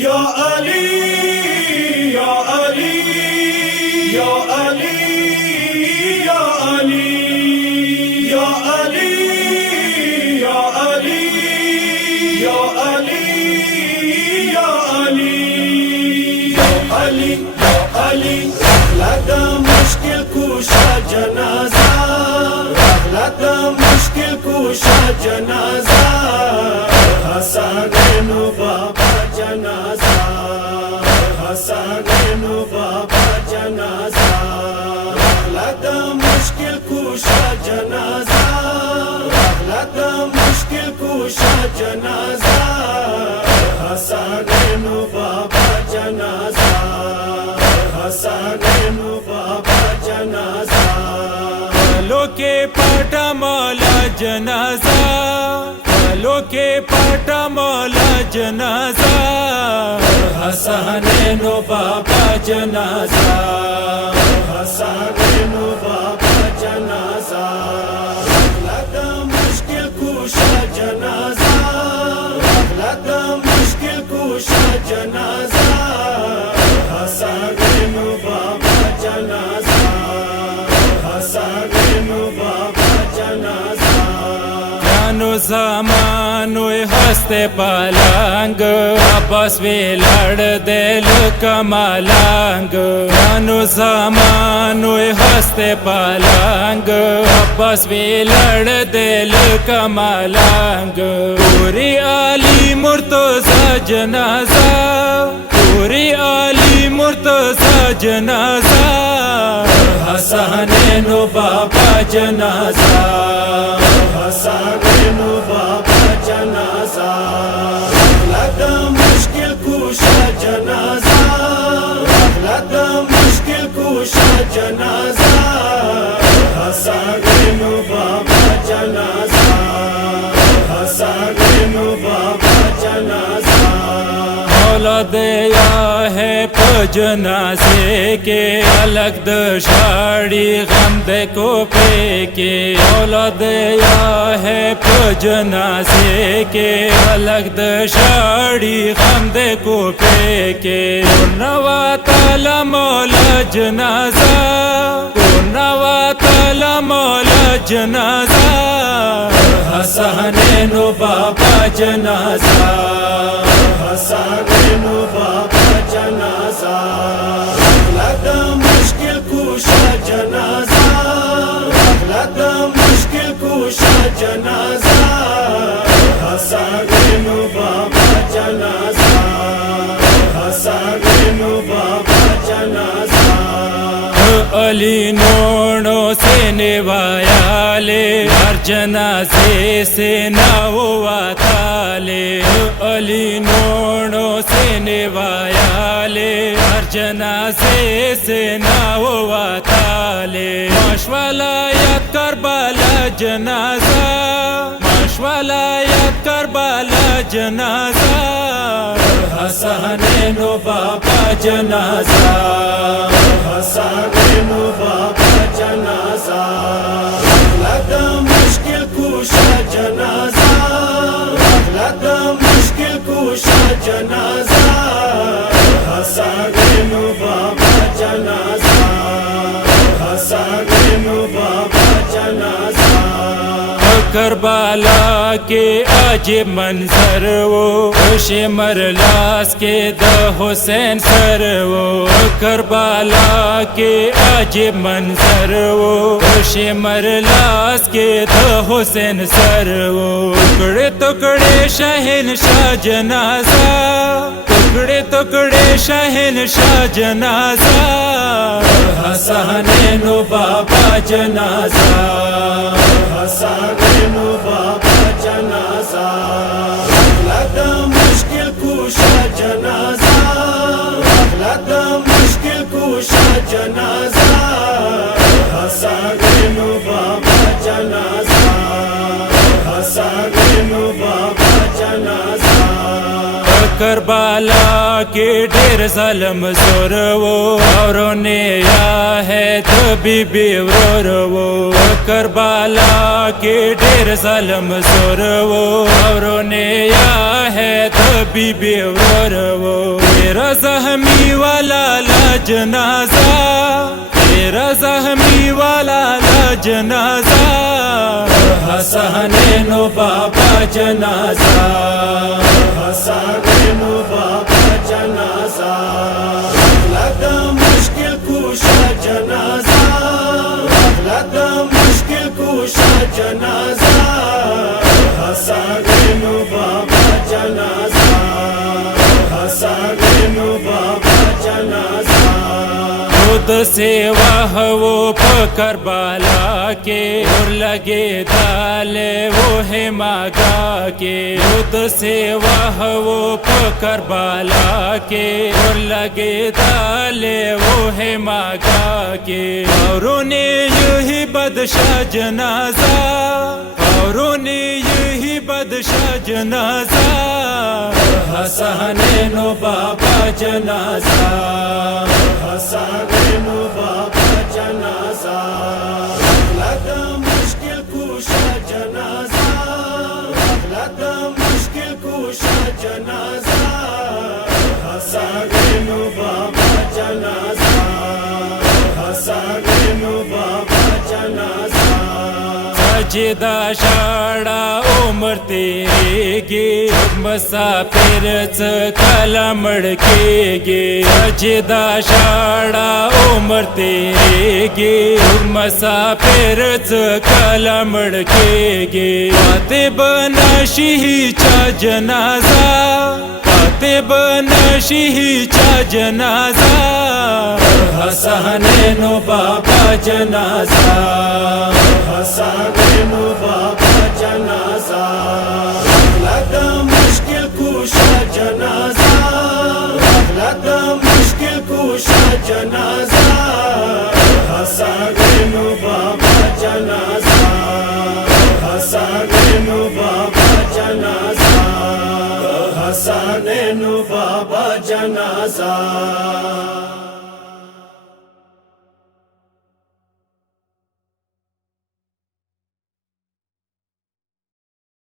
या अली या अली या अली या अली या अली या अली या अली या अली या अली या अली लगा मुश्किल कुशा जनाजा लगा मुश्किल कुशा जनाजा हसन बाबा जनाजा हसन बाबा जनाजा लगा मुश्किल कुशा जनाजा लगा मुश्किल कुशा जनाजा हसन बाबा जनाजा हसन बाबा जनाजा लोके पाटा मौला जनाजा लोके पाटा मौला जनाजा हसन बाबा जनाजा हसन बाबा जनाजा लगा मुश्किल कुशा जनाजा लगा मुश्किल कुशा जनाजा हसन बाबा जनाजा हसन बाबा जनाजा जानो ज़मानो हस्ते पालांग आपस में लड़ दिल कमालांग जानो ज़मानो हस्ते पालांग आपस में लड़ दिल कमालांग पूरी आली मुर्तज़ा जनाजा पूरी आली मुर्तज़ा जनाजा हसन बाबा जनाजा हसन बाबा जनाजा लगा मुश्किल कुशा जनाजा लगा मुश्किल कुशा जनाजा हसन बाबा जनाजा हसन बाबा जनाजा मौला दिया है जनाजे के अलग दशाड़ी गम दे को पे के मौला दिया है जनाजे के अलग दशाड़ी गम दे को पे के नवा ताला मौला जनाजा नवा ताला मौला जनाजा हसन बाबा जनाजा हसन बाबा जनाजा लगा मुश्किल कुशा जनाजा लगा मुश्किल कुशा जनाजा हसन बाबा जनाजा हसन बाबा जनाजा अली नोनो से निभायाले हर जनाजे से नवा ताले अली नोनो से निभायाले हर जनाजे से नवा ताले माशवाला याद करबला जनाजा माशवाला याद करबला जनाजा हसन बाबा जनाजा हसन बाबा जनाजा लगा मुश्किल कुशा जनाजा लगा मुश्किल कुशा जनाजा हसन बाबा जनाजा हसन बाबा जनाजा करबला के आज मंजर वो शिमर लाश के द हुसैन सर वो करबला के आज मंजर वो शिमर लाश के द हुसैन सर वो टुकड़े टुकड़े शहंशाह जनाजा टुकड़े टुकड़े शहंशाह जनाजा हसन बाबा जनाजा हसन बाबा जनाजा लगा मुश्किल कुशा जनाजा लगा मुश्किल कुशा जनाजा हसन बाबा जनाजा हसन बाबा जनाजा करबला के ढेर ज़ल्म जोर वो औरों ने या है तभी बेवरोर वो करबला के ढेर ज़ल्म जोर वो औरों ने या है तभी बीबी वरवो तेरा जहमी वाला ला जनाजा तेरा जहमी वाला ला जनाजा हसनैनो बाबा जनाजा हसनैनो बाबा जनाजा लगा मुश्किल कुशा जनाजा लगा मुश्किल कुशा जनाजा हसनैनो बाबा जनाजा हसनैनो बाबा जनाजा खुद से वह वो करबला के और लगे डाले वो है मागा के खुद से वह वो करबला के और लगे डाले वो है मागा के औरों ने यही बदशा जनाजा औरों ने यही बदशा जनाजा हसनैनो बाबा जनाजा हसनैनो बाबा जनाजा लगा मुश्किल कुशा जनाजा लगा मुश्किल कुशा जनाजा हसनैनो बाबा जनाजा हसनैनो बाबा जनाजा सजदा शाड़ा उमर तेगे मसाफिर कलमड़ केगे सजदा शाड़ा उमर तेगे मसाफिर कलमड़ केगे पाते बनशी चा जनाजा पाते बनशी चा जनाजा हसनैनो बाबा जनाजा हसनैनो बाबा जनाजा लगा मुश्किल कुशा जनाजा लगा मुश्किल कुशा जनाजा हसनैनो बाबा जनाजा हसनैनो बाबा जनाजा हसनैनो बाबा जनाजा।